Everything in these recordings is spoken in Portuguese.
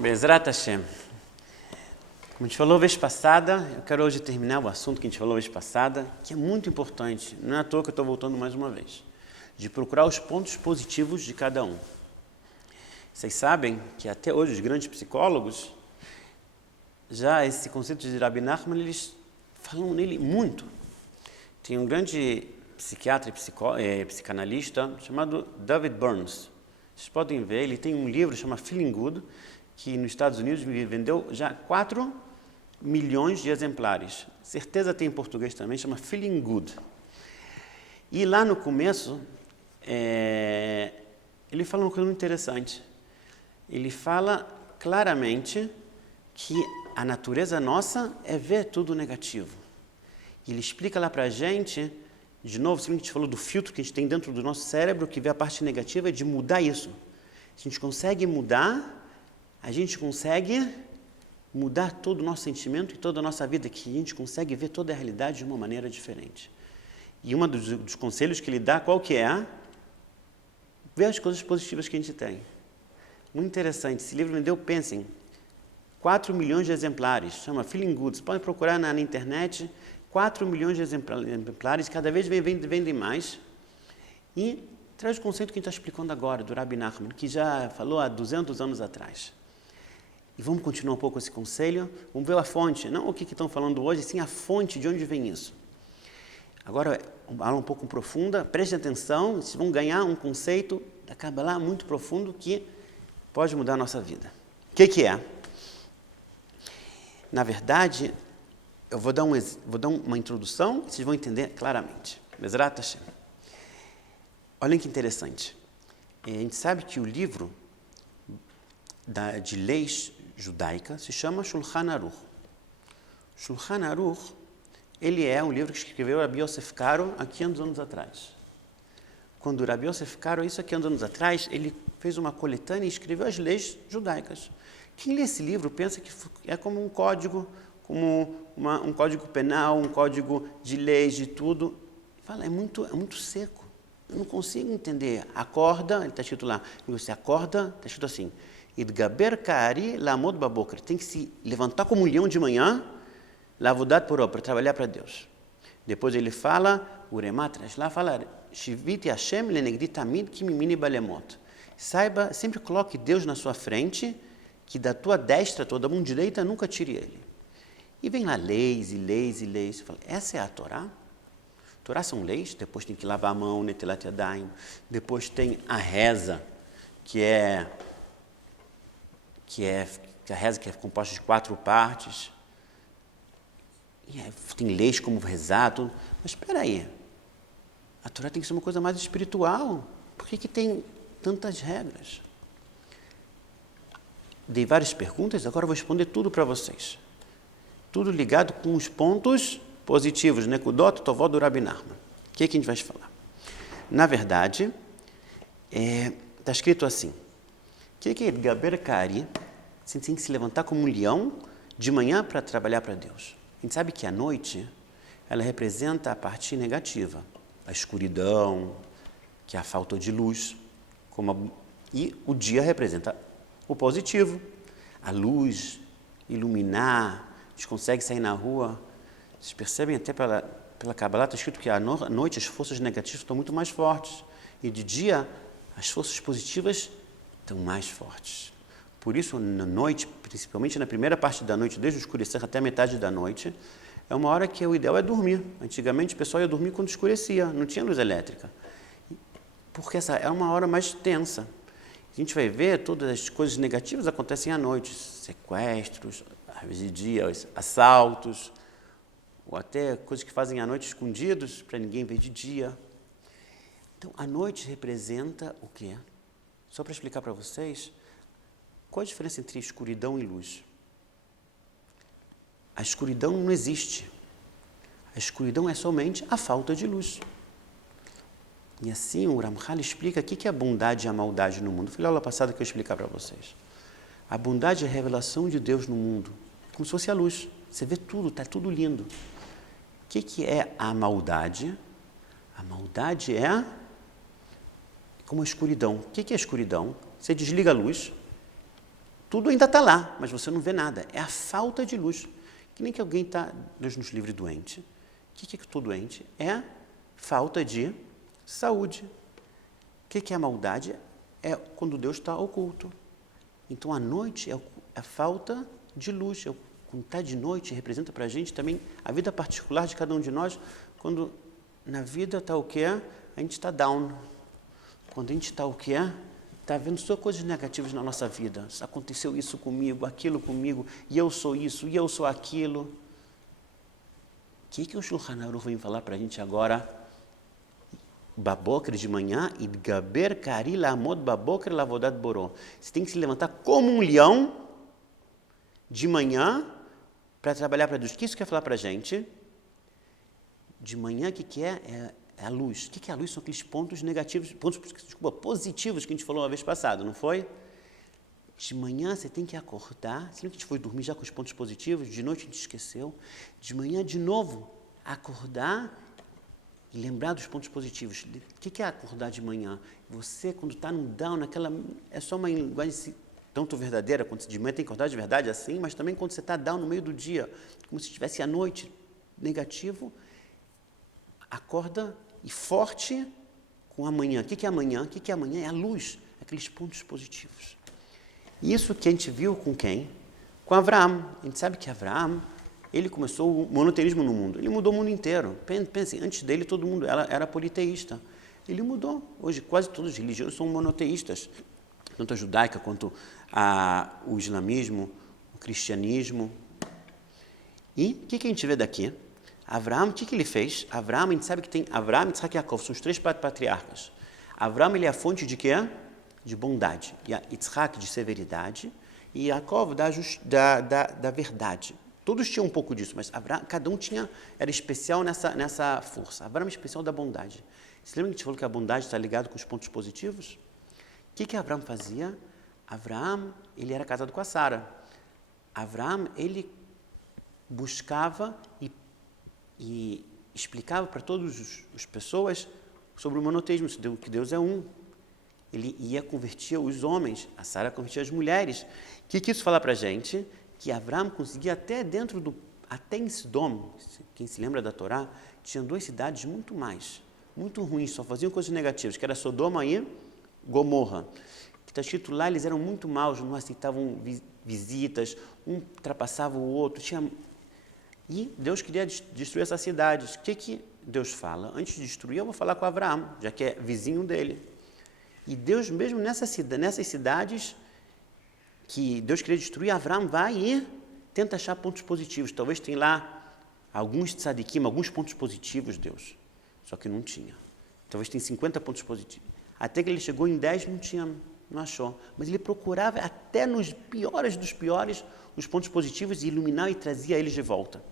Bezrat Hashem. Como a gente falou vez passada, eu quero hoje terminar o assunto que a gente falou vez passada, que é muito importante, não é à toa que eu estou voltando mais uma vez, de procurar os pontos positivos de cada um. Vocês sabem que até hoje os grandes psicólogos, já esse conceito de Rabbi Nachman, eles falam nele muito. Tem um grande psiquiatra e psicanalista chamado David Burns. Vocês podem ver, ele tem um livro chamado Feeling Good, que nos Estados Unidos vendeu já 4 milhões de exemplares. Certeza tem em português também, chama Feeling Good. E lá no começo, ele fala uma coisa muito interessante. Ele fala claramente que a natureza nossa é ver tudo negativo. Ele explica lá para a gente, de novo, sempre que a gente falou do filtro que a gente tem dentro do nosso cérebro, que vê a parte negativa, de mudar isso. Se a gente consegue mudar, a gente consegue mudar todo o nosso sentimento e toda a nossa vida, que a gente consegue ver toda a realidade de uma maneira diferente. E um dos conselhos que ele dá, qual que é? Ver as coisas positivas que a gente tem. Muito interessante. Esse livro me deu, pensem, 4 milhões de exemplares. Chama Feeling Good. Vocês podem procurar na internet. 4 milhões de exemplares. Cada vez vendem mais. E traz o conceito que a gente está explicando agora, do Rabbi Nachman, que já falou há 200 anos atrás. E vamos continuar um pouco esse conselho. Vamos ver a fonte. Não o que estão falando hoje, sim a fonte, de onde vem isso. Agora, uma aula um pouco profunda. Prestem atenção. Vocês vão ganhar um conceito da Kabbalah muito profundo que pode mudar a nossa vida. O que é? Na verdade, eu vou dar uma introdução e vocês vão entender claramente. Bezrat Hashem. Olhem que interessante. A gente sabe que o livro de leis judaicas se chama Shulchan Aruch. Shulchan Aruch, ele é um livro que escreveu Rabbi Yosef Karo há 500 anos atrás. Quando Rabbi Yosef Karo, isso há 500 anos atrás, ele fez uma coletânea e escreveu as leis judaicas. Quem lê esse livro pensa que é como um código, um código penal, um código de leis, de tudo. Fala, é muito seco. Eu não consigo entender. Acorda, ele está escrito lá, você acorda, está escrito assim, Idgaber Kari Lamod Babokra. Tem que se levantar como um leão de manhã, Lavodat Poró, para trabalhar para Deus. Depois ele fala, Urematras, lá fala, Shiviti Hashem Lenegdi Tamid Kimimini Balemot. Saiba, sempre coloque Deus na sua frente, que da tua destra, tua mão direita, nunca tire ele. E vem lá leis e leis e leis. Você fala, essa é a Torá? Torá são leis, depois tem que lavar a mão, Netilat Yadayim. Depois tem a reza, que a reza que é composta de 4 partes. E tem leis como rezar, tudo. Mas espera aí, a Torá tem que ser uma coisa mais espiritual. Por que tem tantas regras? Dei várias perguntas, agora eu vou responder tudo para vocês. Tudo ligado com os pontos positivos, Nekudot, Tovó do Rabbi Nachman. O que a gente vai falar? Na verdade, está escrito assim. O que é Gaber Kari? Você tem que se levantar como um leão de manhã para trabalhar para Deus. A gente sabe que a noite, ela representa a parte negativa. A escuridão, que é a falta de luz. E o dia representa o positivo. A luz, iluminar, a gente consegue sair na rua. Vocês percebem até pela Kabbalah, está escrito que à noite as forças negativas estão muito mais fortes. E de dia, as forças positivas estão mais fortes. Por isso, na noite, principalmente na primeira parte da noite, desde o escurecer até a metade da noite, é uma hora que o ideal é dormir. Antigamente, o pessoal ia dormir quando escurecia, não tinha luz elétrica. Porque essa é uma hora mais tensa. A gente vai ver todas as coisas negativas acontecem à noite. Sequestros, às vezes de dia, assaltos, ou até coisas que fazem à noite escondidos, para ninguém ver de dia. Então, a noite representa o quê? Só para explicar para vocês, qual a diferença entre escuridão e luz? A escuridão não existe. A escuridão é somente a falta de luz. E assim o Ramchal explica o que é a bondade e a maldade no mundo. Foi a aula passada que eu ia explicar para vocês. A bondade é a revelação de Deus no mundo, como se fosse a luz. Você vê tudo, está tudo lindo. O que é a maldade? A maldade é como a escuridão. O que é a escuridão? Você desliga a luz, Tudo ainda está lá, mas você não vê nada. É a falta de luz. Que nem que alguém está, Deus nos livre, doente. O que é que eu estou doente? É falta de saúde. O que é a maldade? É quando Deus está oculto. Então, a noite é a falta de luz. Quando está de noite, representa para a gente também a vida particular de cada um de nós. Quando na vida está o quê? A gente está down. Quando a gente está o quê? Está vendo só coisas negativas na nossa vida. Aconteceu isso comigo, aquilo comigo, e eu sou isso, e eu sou aquilo. O que o Shulchan Aruch vem falar para a gente agora? Baboker de manhã, idgaber kari lamod baboker lavodat boró. Você tem que se levantar como um leão de manhã para trabalhar para Deus. O que isso quer falar para a gente? De manhã, o que é? É a luz. O que é a luz? São aqueles pontos negativos, positivos que a gente falou uma vez passada, não foi? De manhã você tem que acordar. Se não que a gente foi dormir já com os pontos positivos, de noite a gente esqueceu. De manhã, de novo, acordar e lembrar dos pontos positivos. O que é acordar de manhã? Você, quando está num down, é só uma linguagem tanto verdadeira, quando de manhã tem que acordar de verdade assim, mas também quando você está down no meio do dia, como se estivesse à noite, negativo, acorda e forte com amanhã. O que é amanhã? O que é amanhã? É a luz, aqueles pontos positivos. Isso que a gente viu com quem? Com Avraham. A gente sabe que Avraham, ele começou o monoteísmo no mundo. Ele mudou o mundo inteiro. Pensem, antes dele todo mundo era politeísta. Ele mudou. Hoje quase todos os religiosos são monoteístas. Tanto a judaica quanto o islamismo, o cristianismo. E o que a gente vê daqui? Avraham, o que ele fez? Avraham, a gente sabe que tem Avraham, Yitzhak e Yaakov, são os três patriarcas. Avraham, ele é a fonte de quê? De bondade. E Yitzhak, de severidade. E Yaakov, da verdade. Todos tinham um pouco disso, mas Avraham, cada um era especial nessa força. Avraham é especial da bondade. Você lembra que a gente falou que a bondade está ligada com os pontos positivos? O que Avraham fazia? Avraham, ele era casado com a Sara. Avraham, ele buscava e explicava para todas as pessoas sobre o monoteísmo, que Deus é um. Ele convertia os homens, a Sara convertia as mulheres. O que isso fala para a gente? Que Avraham conseguia até em Sodom, quem se lembra da Torá, tinha 2 cidades muito ruins, só faziam coisas negativas, que era Sodoma e Gomorra. Que está escrito lá, eles eram muito maus, não aceitavam visitas, um ultrapassava o outro, E Deus queria destruir essas cidades. O que Deus fala? Antes de destruir, eu vou falar com Avraham, já que é vizinho dele. E Deus, mesmo nessas cidades que Deus queria destruir, Avraham vai e tenta achar pontos positivos. Talvez tenha lá alguns tzadikim, alguns pontos positivos, Deus. Só que não tinha. Talvez tenha 50 pontos positivos. Até que ele chegou em 10, não achou. Mas ele procurava até nos piores dos piores os pontos positivos e iluminar e trazia eles de volta.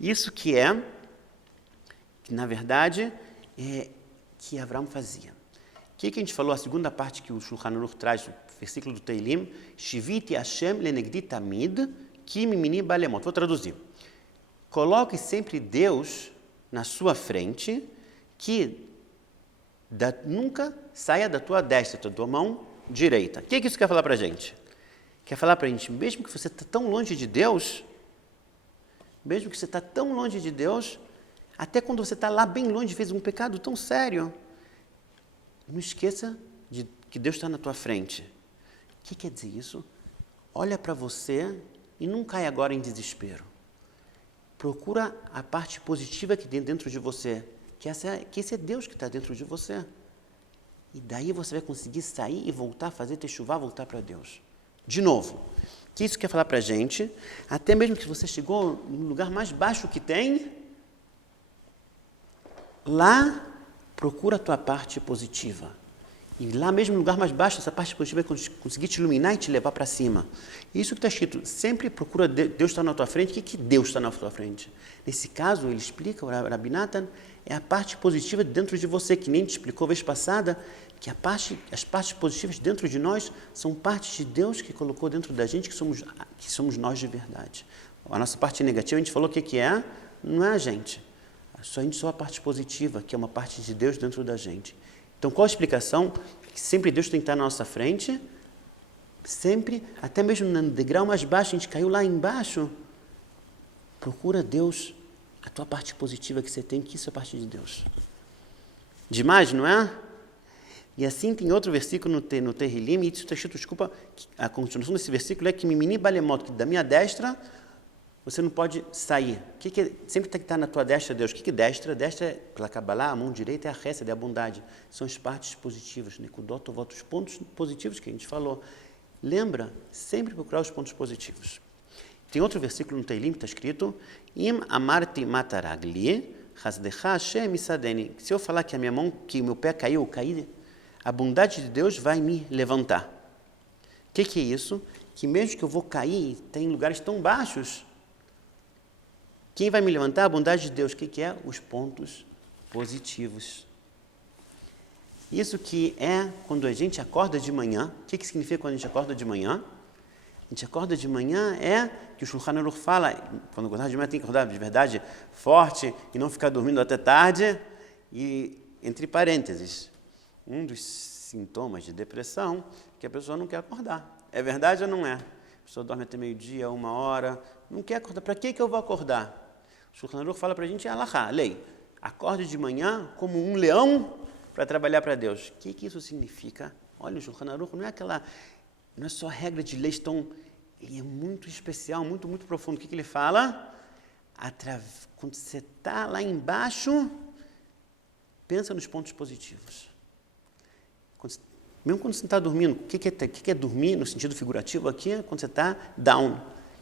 Isso que na verdade, que Avraham fazia. O que a gente falou, a segunda parte que o Shulchan Aruch traz, o versículo do Teilim, Shiviti Hashem lenegdi tamid, ki mimini balemot. Vou traduzir. Coloque sempre Deus na sua frente, que nunca saia da tua destra, da tua mão direita. O que isso quer falar para a gente? Quer falar para a gente, mesmo que você está tão longe de Deus, até quando você está lá bem longe, fez um pecado tão sério, não esqueça de que Deus está na tua frente. O que quer dizer isso? Olha para você e não cai agora em desespero. Procura a parte positiva que tem dentro de você, que esse é Deus que está dentro de você. E daí você vai conseguir sair e voltar a fazer techuvá, voltar para Deus. De novo, o que isso quer falar para a gente? Até mesmo que você chegou no lugar mais baixo que tem, lá procura a tua parte positiva. E lá mesmo no lugar mais baixo, essa parte positiva vai conseguir te iluminar e te levar para cima. Isso que está escrito, sempre procura Deus estar na tua frente. O que Deus está na tua frente? Nesse caso, ele explica, o Rabi Natan, é a parte positiva dentro de você, que nem te explicou a vez passada, que as partes positivas dentro de nós são partes de Deus que colocou dentro da gente, que somos nós de verdade. A nossa parte negativa, a gente falou o que é, não é a gente. A gente só a parte positiva, que é uma parte de Deus dentro da gente. Então, qual a explicação? Que sempre Deus tem que estar na nossa frente Sempre, até mesmo no degrau mais baixo, a gente caiu lá embaixo. Procura Deus, a tua parte positiva que você tem, que isso é parte de Deus. Demais, não é? E assim tem outro versículo no Terrilim, e isso está escrito, desculpa, a continuação desse versículo é que Mimini Balemot, que da minha destra você não pode sair. Sempre tem que estar na tua destra, Deus. O que é destra? Destra, pela Kabbalah, a mão direita é a Hesed, é a bondade. São as partes positivas, Nekudot, Tovot, os pontos positivos que a gente falou. Lembra, sempre procurar os pontos positivos. Tem outro versículo no Teilim que está escrito, Im amarti mataragli, hasdecha Hashem isadeni. Se eu falar que a minha mão, que o meu pé caiu, a bondade de Deus vai me levantar. O que é isso? Que mesmo que eu vou cair, tem lugares tão baixos, quem vai me levantar? A bondade de Deus. O que é? Os pontos positivos. Isso que é quando a gente acorda de manhã. O que significa quando a gente acorda de manhã? A gente acorda de manhã é que o Shulchan Aruch fala, quando acordar de manhã tem que acordar de verdade forte e não ficar dormindo até tarde. E, entre parênteses, um dos sintomas de depressão é que a pessoa não quer acordar. É verdade ou não é? A pessoa dorme até meio-dia, 1h, não quer acordar. Para que eu vou acordar? O Shulchan Aruch fala para a gente, Alahá, lei, acorde de manhã como um leão para trabalhar para Deus. O que isso significa? Olha, o Shulchan Aruch não é só regra de leis, ele é muito especial, muito, muito profundo. O que ele fala? Quando você está lá embaixo, pensa nos pontos positivos. Mesmo quando você está dormindo, o que é dormir no sentido figurativo aqui? É quando você está down.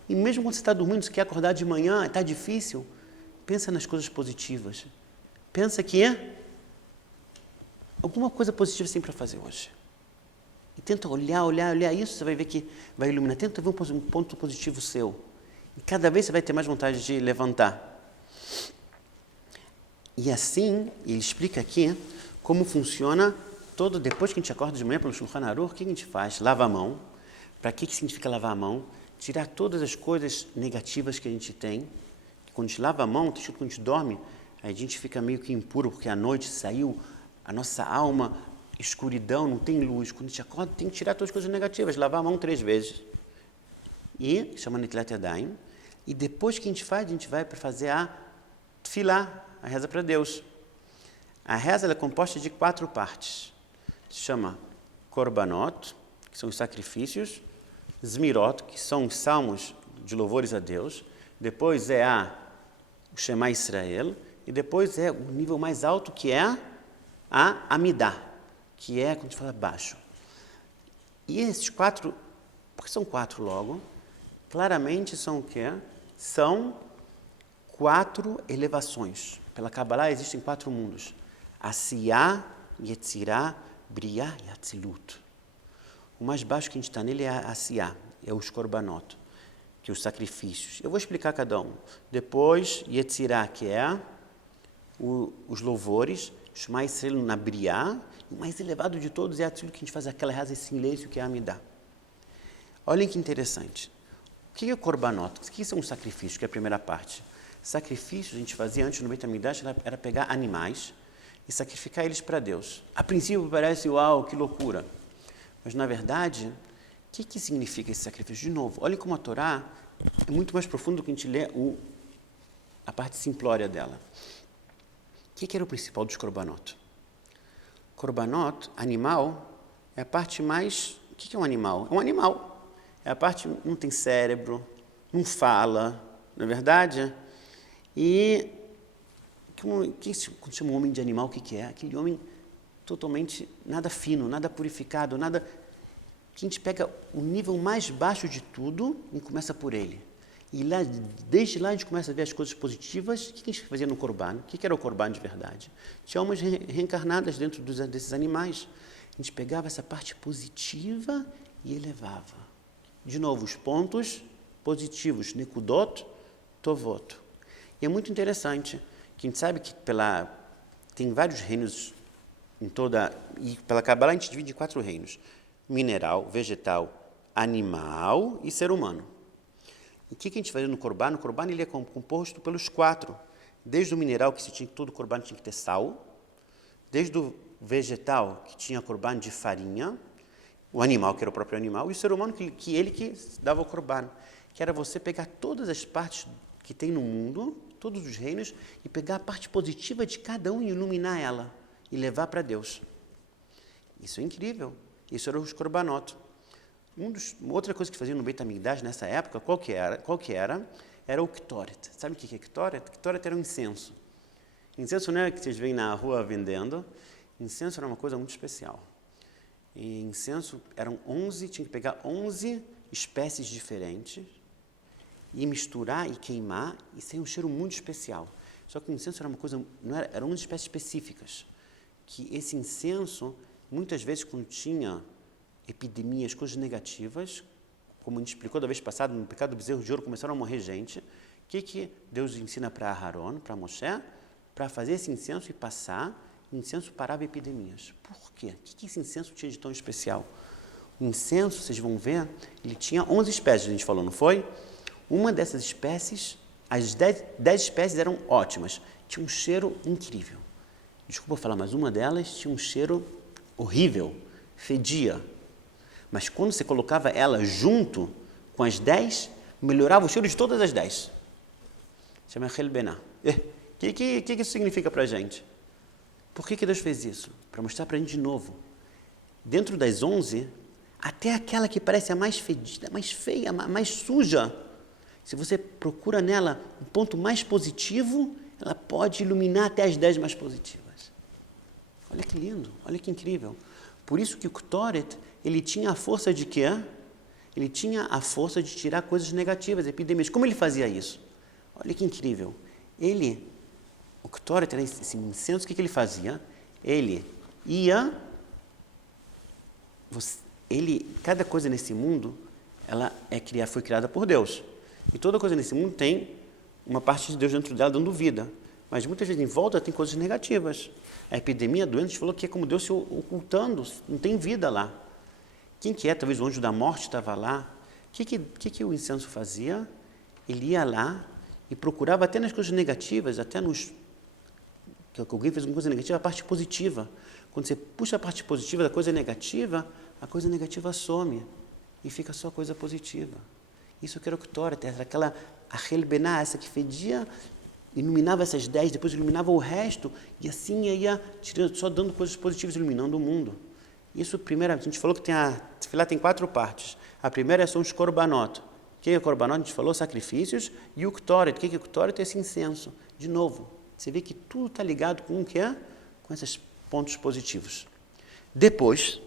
E mesmo quando você está dormindo, você quer acordar de manhã, está difícil, pensa nas coisas positivas. Pensa que alguma coisa positiva você tem para fazer hoje. E tenta olhar isso, você vai ver que vai iluminar. Tenta ver um ponto positivo seu. E cada vez você vai ter mais vontade de levantar. E assim, ele explica aqui como funciona depois que a gente acorda de manhã pelo Shulchan Aruch, o que a gente faz? Lava a mão. Para que significa lavar a mão? Tirar todas as coisas negativas que a gente tem. Quando a gente lava a mão, quando a gente dorme, a gente fica meio que impuro, porque à noite saiu a nossa alma, escuridão, não tem luz. Quando a gente acorda, tem que tirar todas as coisas negativas, lavar a mão 3 vezes. E chama Netilat Yadayim. E depois que a gente vai para fazer a tefilá, a reza para Deus. A reza ela é composta de 4 partes. Se chama Korbanot, que são os sacrifícios, Zmirot, que são os salmos de louvores a Deus, depois é o Shema Israel, e depois é o nível mais alto, que é a Amidah, que é quando a gente fala baixo. E esses 4, porque são 4 logo, claramente são o quê? São 4 elevações. Pela Kabbalah existem 4 mundos. Asiyah, Yetzirah, Briah e Atzilut. O mais baixo que a gente está nele é a Asiyah, é os Korbanot, que é os sacrifícios. Eu vou explicar cada um. Depois, Yetzirah, que é os louvores, Shema Israel na Briah, e o mais elevado de todos é Atzilut, que a gente faz aquela reza em silêncio, que é a Amidah. Olhem que interessante. O que é o Korbanot? O que são os sacrifícios, que é a primeira parte? Sacrifícios, a gente fazia antes no Beit HaMikdash, era pegar animais e sacrificar eles para Deus. A princípio parece, uau, que loucura. Mas, na verdade, o que significa esse sacrifício? De novo, olhem como a Torá é muito mais profundo do que a gente lê a parte simplória dela. O que era o principal dos Korbanot? Korbanot, animal, é a parte mais... O que é um animal? É um animal. É a parte que não tem cérebro, não fala, não é verdade? E quando chama um homem de animal, o que é? Aquele homem totalmente nada fino, nada purificado, nada... Que a gente pega o nível mais baixo de tudo e começa por ele. E lá, desde lá a gente começa a ver as coisas positivas. O que a gente fazia no Corban? O que era o Corban de verdade? Tinha almas reencarnadas dentro desses animais. A gente pegava essa parte positiva e elevava. De novo, os pontos positivos, Nekudot, Tovot. E é muito interessante que a gente sabe que tem vários reinos e pela Kabbalah a gente divide em 4 reinos: mineral, vegetal, animal e ser humano. E o que a gente fazia no Corban? No Corban ele é composto pelos 4. Desde o mineral, que todo Corban tinha que ter sal. Desde o vegetal, que tinha Corban de farinha. o animal, que era o próprio animal, e o ser humano, que ele que dava o corban, que era você pegar todas as partes que tem no mundo, todos os reinos, e pegar a parte positiva de cada um e iluminar ela, e levar para Deus. Isso é incrível. Isso era os korbanot. Outra coisa que faziam no Beit HaMikdash nessa época, qual que era? Era o Ktoret. Sabe o que é Ktoret? Ktoret era um incenso. Incenso não é que vocês veem na rua vendendo. Incenso era uma coisa muito especial. E incenso eram 11, tinha que pegar 11 espécies diferentes e misturar e queimar e ser um cheiro muito especial. Só que o incenso era uma coisa, não era, eram 11 espécies específicas. Que esse incenso, muitas vezes, quando tinha epidemias, coisas negativas, como a gente explicou da vez passada, no pecado do bezerro de ouro começaram a morrer gente, o que Deus ensina para Aharon, para Moshe? Para fazer esse incenso e passar, o incenso parava epidemias. Por quê? O que esse incenso tinha de tão especial? O incenso, vocês vão ver, ele tinha 11 espécies, a gente falou, não foi? Uma dessas espécies, as 10 espécies eram ótimas, tinha um cheiro incrível. Desculpa falar, mas uma delas tinha um cheiro horrível, fedia. Mas quando você colocava ela junto com as 10, melhorava o cheiro de todas as 10. Chama Helbená. O que isso significa para a gente? Por que Deus fez isso? Para mostrar para a gente de novo. Dentro das 11, até aquela que parece a mais fedida, a mais feia, a mais suja, se você procura nela o ponto mais positivo, ela pode iluminar até as 10 mais positivas. Olha que lindo, olha que incrível. Por isso que o Ktoret, ele tinha a força de quê? Ele tinha a força de tirar coisas negativas, epidemias. Como ele fazia isso? Olha que incrível. O Ktoret era esse incenso, o que ele fazia? Ele ia... cada coisa nesse mundo, ela foi criada por Deus. E toda coisa nesse mundo tem uma parte de Deus dentro dela dando vida. Mas muitas vezes em volta tem coisas negativas. A epidemia, a doença, a gente falou que é como Deus se ocultando, não tem vida lá. Quem que é? Talvez o anjo da morte estava lá. O que o incenso fazia? Ele ia lá e procurava até nas coisas negativas, até nos... que alguém fez uma coisa negativa, a parte positiva. Quando você puxa a parte positiva da coisa negativa, a coisa negativa some e fica só a coisa positiva. Isso que era o Ktoret, aquela Helbená, essa que fedia, iluminava essas 10, depois iluminava o resto, e assim ia tirando, só dando coisas positivas, iluminando o mundo. Isso, primeiro, a gente falou que a Tefilá tem 4 partes. A primeira são os korbanot. O que é korbanot? A gente falou sacrifícios, e o Ktoret. O que é o Ktoret? É esse incenso. De novo, você vê que tudo está ligado com o que é? Com esses pontos positivos. Depois,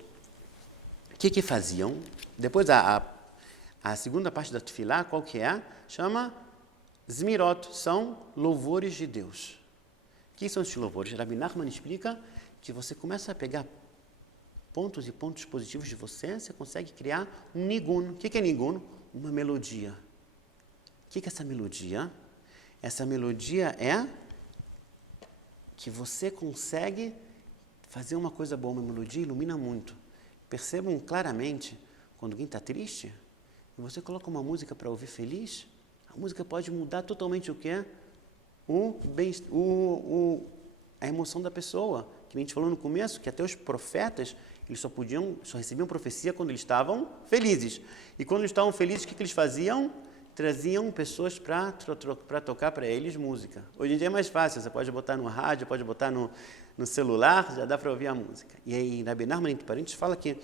o que faziam? Depois, a segunda parte da Tefilá, qual que é? Chama Zmirot, são louvores de Deus. O que são esses louvores? Rabbi Nachman explica que você começa a pegar pontos e pontos positivos de você consegue criar um nigun. O que é nigun? Uma melodia. O que é essa melodia? Essa melodia é que você consegue fazer uma coisa boa, uma melodia ilumina muito. Percebam claramente, quando alguém está triste, e você coloca uma música para ouvir feliz, a música pode mudar totalmente o que é? A emoção da pessoa. Que a gente falou no começo, que até os profetas, eles só recebiam profecia quando eles estavam felizes. E quando eles estavam felizes, o que eles faziam? Traziam pessoas para tocar para eles música. Hoje em dia é mais fácil, você pode botar no rádio, pode botar no celular, já dá para ouvir a música. E aí, Rabbi Nachman, entre parênteses, fala que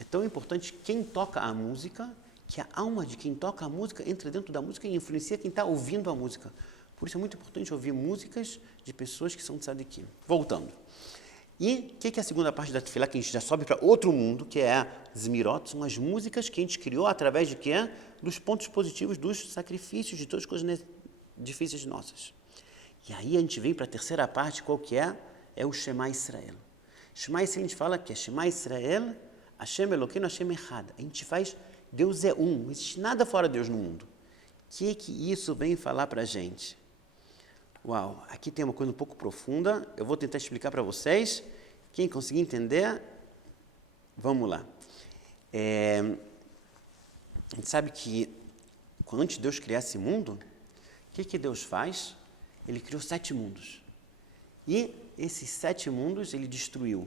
é tão importante quem toca a música, que a alma de quem toca a música entra dentro da música e influencia quem está ouvindo a música. Por isso é muito importante ouvir músicas de pessoas que são tzadikim. Voltando. E o que é a segunda parte da Tefilá, que a gente já sobe para outro mundo, que é a Zmirot, são as músicas que a gente criou através de quê? Dos pontos positivos, dos sacrifícios, de todas as coisas difíceis nossas. E aí a gente vem para a terceira parte, qual que é? É o Shema Israel. Shema Israel a gente fala que é Shema Israel, Hashem Elokeinu, Hashem Echad. A gente faz, Deus é um, não existe nada fora de Deus no mundo. O que isso vem falar para a gente? Uau, aqui tem uma coisa um pouco profunda, eu vou tentar explicar para vocês. Quem conseguir entender, vamos lá. A gente sabe que, quando antes de Deus criar esse mundo, o que Deus faz? Ele criou 7 mundos. E esses 7 mundos ele destruiu.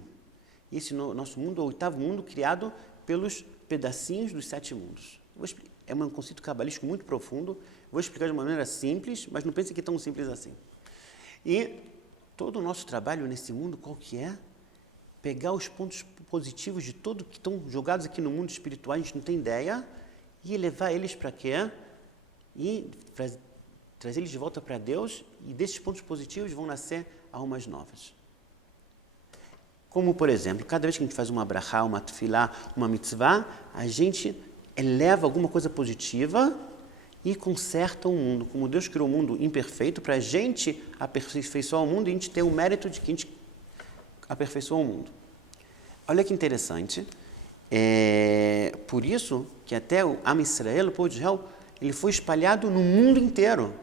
Esse nosso mundo é o 8º mundo criado pelos pedacinhos dos 7 mundos. É um conceito cabalístico muito profundo, vou explicar de uma maneira simples, mas não pense que é tão simples assim. E todo o nosso trabalho nesse mundo, qual que é? Pegar os pontos positivos de tudo que estão jogados aqui no mundo espiritual, a gente não tem ideia, e levar eles para quê? E trazer eles de volta para Deus, e desses pontos positivos vão nascer almas novas. Como, por exemplo, cada vez que a gente faz uma brachá, uma tefilá, uma mitzvah, a gente eleva alguma coisa positiva e conserta o mundo. Como Deus criou o mundo imperfeito, para a gente aperfeiçoar o mundo e a gente ter o mérito de que a gente aperfeiçoou o mundo. Olha que interessante. Por isso que até o Am Israel, o povo de Israel, ele foi espalhado no mundo inteiro.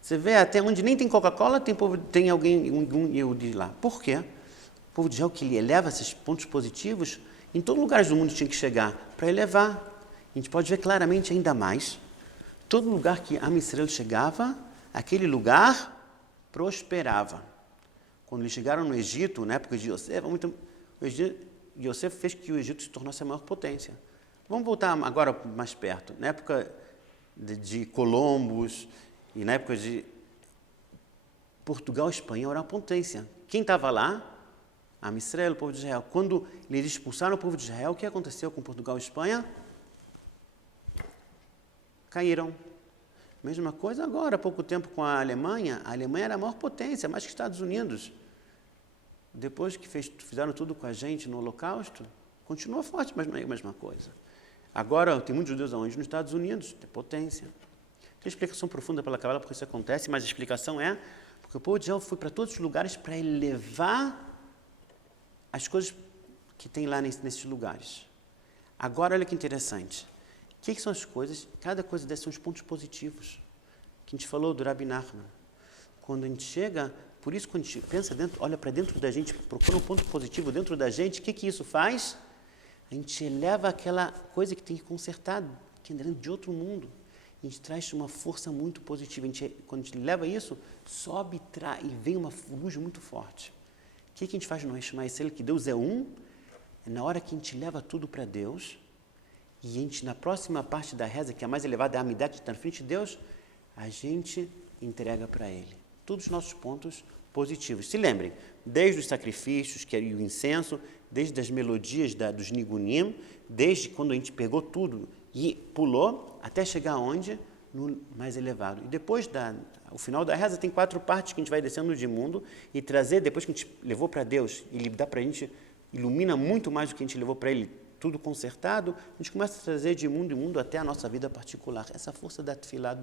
Você vê até onde nem tem Coca-Cola, tem alguém, um Yehudi lá. Por quê? O povo de Israel que ele eleva esses pontos positivos, em todos os lugares do mundo tinha que chegar para elevar. A gente pode ver claramente ainda mais. Todo lugar que Am Israel chegava, aquele lugar prosperava. Quando eles chegaram no Egito, na época de Yosef, Yosef fez que o Egito se tornasse a maior potência. Vamos voltar agora mais perto. Na época de Colombos e na época de Portugal e Espanha, era uma potência. Quem estava lá? Am Israel, o povo de Israel. Quando eles expulsaram o povo de Israel, o que aconteceu com Portugal e Espanha? Caíram. Mesma coisa agora, há pouco tempo com a Alemanha era a maior potência, mais que os Estados Unidos. Depois que fizeram tudo com a gente no Holocausto, continua forte, mas não é a mesma coisa. Agora, tem muitos judeus aonde? Nos Estados Unidos, tem potência. Tem explicação profunda pela Kabbalah porque isso acontece, mas a explicação é porque o povo de Israel foi para todos os lugares para elevar as coisas que tem lá nesses lugares. Agora, olha que interessante. O que são as coisas? Cada coisa dessas são os pontos positivos. Que a gente falou do Rabbi Nachman. Quando a gente chega, por isso quando a gente pensa dentro, olha para dentro da gente, procura um ponto positivo dentro da gente, o que isso faz? A gente eleva aquela coisa que tem que consertar, que é dentro de outro mundo. A gente traz uma força muito positiva. Quando a gente leva isso, sobe e vem uma luz muito forte. O que a gente faz no Shema Yisrael? Que Deus é um, é na hora que a gente leva tudo para Deus, e a gente, na próxima parte da reza, que é a mais elevada, é a Amidah, que está na frente de Deus, a gente entrega para Ele todos os nossos pontos positivos. Se lembrem, desde os sacrifícios, que é o incenso, desde as melodias dos nigunim, desde quando a gente pegou tudo e pulou, até chegar aonde? No mais elevado. E depois, o final da reza, tem 4 partes que a gente vai descendo de mundo e trazer, depois que a gente levou para Deus, Ele dá para a gente, ilumina muito mais do que a gente levou para Ele, tudo consertado, a gente começa a trazer de mundo em mundo até a nossa vida particular. Essa força da tefilá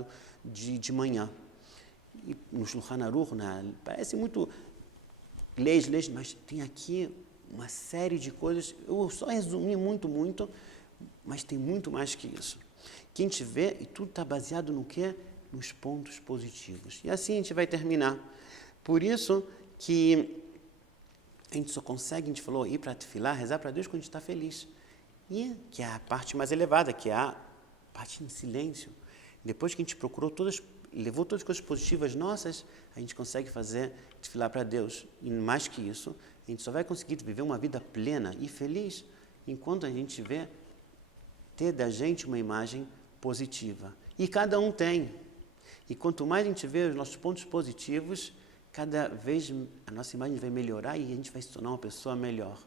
de manhã. E no Shulchan Aruch, parece muito leis, mas tem aqui uma série de coisas. Eu só resumi muito, mas tem muito mais que isso. Que a gente vê, e tudo está baseado no quê? Nos pontos positivos. E assim a gente vai terminar. Por isso que a gente só consegue, a gente falou, ir para a tefilá, rezar para Deus quando a gente está feliz. E que é a parte mais elevada, que é a parte em silêncio. Depois que a gente levou todas as coisas positivas nossas, a gente consegue tefilá para Deus. E mais que isso, a gente só vai conseguir viver uma vida plena e feliz enquanto a gente ter da gente uma imagem positiva. E cada um tem. E quanto mais a gente vê os nossos pontos positivos, cada vez a nossa imagem vai melhorar e a gente vai se tornar uma pessoa melhor.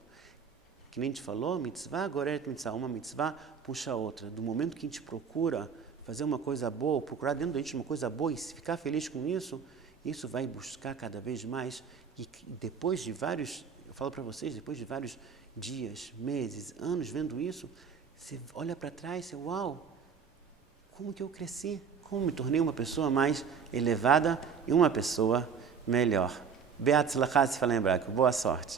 Que nem a gente falou, mitzvah, goret mitzvah, uma mitzvah puxa a outra. Do momento que a gente procura fazer uma coisa boa, procurar dentro da gente uma coisa boa e ficar feliz com isso, isso vai buscar cada vez mais. E depois de eu falo para vocês, depois de vários dias, meses, anos vendo isso, você olha para trás e uau, como que eu cresci? Como me tornei uma pessoa mais elevada e uma pessoa melhor. Beat Tzlachá, se fala em hebraico. Boa sorte.